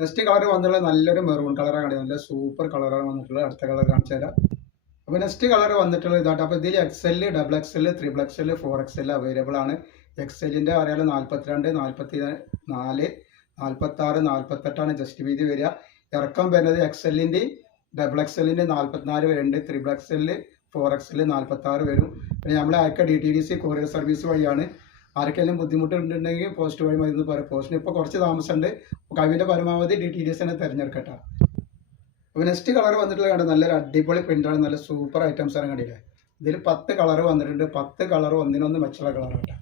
Next colour വന്നിട്ടുള്ള നല്ലൊരു maroon കളറാണ്, നല്ല സൂപ്പർ കളറാണ് വന്നിട്ടുള്ളത്. അടുത്ത കളർ കാണിച്ചു തരാം. അപ്പോൾ നെക്സ്റ്റ് കളർ വന്നിട്ടുള്ളത് ഇതാട്ടോ. അപ്പോൾ ഇതിൽ XL, XXL, XXL, 4XL available ആണ്. XLൻ്റെ അറിയാലോ 42, 44, 46, 48 ജസ്റ്റ് വീതി വരിക. ഇറക്കം വരുന്നത് XLൻ്റെ, XXLൻ്റെ 44 വരുന്നുണ്ട്, XXL, 4XL 46 വരും. പിന്നെ നമ്മൾ അയക്ക DTDC കൊറിയർ സർവീസ് വഴിയാണ്. ആർക്കെങ്കിലും ബുദ്ധിമുട്ടുണ്ടെങ്കിൽ പോസ്റ്റ് വഴി മതി എന്ന് പറയും. പോസ്റ്റിന് ഇപ്പോൾ കുറച്ച് താമസമുണ്ട്. കഴിവിൻ്റെ പരമാവധി DTDC തന്നെ തിരഞ്ഞെടുക്കട്ടെ. അപ്പോൾ നെക്സ്റ്റ് കളർ വന്നിട്ടുള്ള കണ്ടോ, നല്ലൊരു അടിപൊളി പ്രിൻ്റാണ്, നല്ല സൂപ്പർ ഐറ്റംസ് ആണ് കണ്ടില്ലേ. ഇതിൽ 10 കളർ വന്നിട്ടുണ്ട്. 10 കളർ ഒന്നിനൊന്ന് മെച്ചുള്ള കളറാണ്.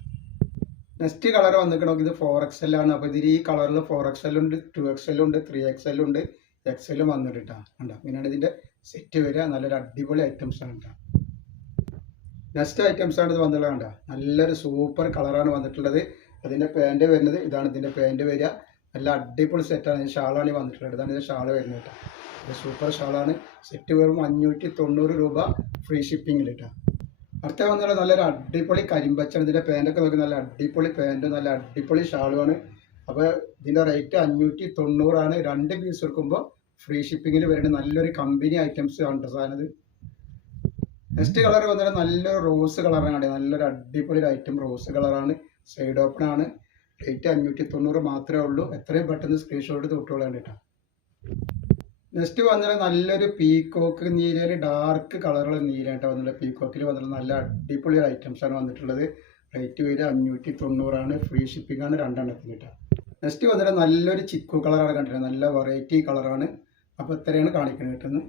നെക്സ്റ്റ് കളർ വന്നിട്ടുണ്ടെങ്കിൽ ഇത് 4XL ആണ്. അപ്പോൾ ഇതിൽ ഈ കളറിൽ 4XL ഉണ്ട്, 2XL ഉണ്ട്, 3XL ഉണ്ട്, XL വന്നിട്ടാ കണ്ടോ. ഇങ്ങനെയാണ് ഇതിൻ്റെ സെറ്റ് വരിക. നല്ലൊരു അടിപൊളി ഐറ്റംസ് ആണ് കേട്ടോ. നെക്സ്റ്റ് ഐറ്റംസ് ആണ് ഇത് വന്നിട്ടുള്ളത് കണ്ടോ, നല്ലൊരു സൂപ്പർ കളറാണ് വന്നിട്ടുള്ളത്. അതിൻ്റെ പാൻറ് വരുന്നത് ഇതാണ്. ഇതിൻ്റെ പാൻറ് വരിക നല്ല അടിപൊളി സെറ്റാണ്. ഈ ഷാളാണ് വന്നിട്ടുള്ളത്. ഇതാണ് ഇത് ഷാള് വരുന്നത് കേട്ടോ. ഇത് സൂപ്പർ ഷാളാണ്. സെറ്റ് വെറും 590 രൂപ ഫ്രീ ഷിപ്പിങ്ങിൽ കേട്ടോ. അടുത്ത വന്നിട്ടുള്ള നല്ലൊരു അടിപൊളി കരിമ്പച്ചാണ്. ഇതിൻ്റെ പാൻറ്റൊക്കെ നോക്കി നല്ല അടിപൊളി പാൻറ്റും നല്ല അടിപൊളി ഷാളുമാണ്. അപ്പോൾ ഇതിൻ്റെ റേറ്റ് 590 ആണ്. 2 പീസ് എടുക്കുമ്പോൾ ഫ്രീ ഷിപ്പിങ്ങിൽ വരുന്നത്. നല്ലൊരു കമ്പനി ഐറ്റംസ് ആണ് സാധനം. നെക്സ്റ്റ് കളർ വന്നിട്ട് നല്ലൊരു റോസ് കളറാണ്. നല്ലൊരു അടിപൊളി ഐറ്റം റോസ് കളറാണ്. സൈഡ് ഓപ്പൺ ആണ്. റേറ്റ് 590 മാത്രമേ ഉള്ളൂ. എത്രയും പെട്ടെന്ന് സ്ക്രീൻഷോട്ട് തൊട്ടുകൊള്ളാൻ കേട്ടോ. നെക്സ്റ്റ് വന്നിട്ട് നല്ലൊരു പീക്കോക്ക് നീലയിൽ ഡാർക്ക് കളറുള്ള നീലായിട്ട് വന്നിട്ടുള്ള പീക്കോക്കിൽ വന്നിട്ട് നല്ല അടിപൊളി ഐറ്റംസ് ആണ് വന്നിട്ടുള്ളത്. റേറ്റ് വരിക 590 ആണ്. ഫ്രീ ഷിപ്പിംഗ് ആണ് 2 എണ്ണത്തിന് കേട്ടോ. നെക്സ്റ്റ് വന്നിട്ട് നല്ലൊരു ചിക്കു കളറാണ് കണ്ടിട്ടുള്ളത്. നല്ല വെറൈറ്റി കളറാണ്. അപ്പോൾ ഇത്രയാണ് കാണിക്കുന്നത് കിട്ടുന്നത്.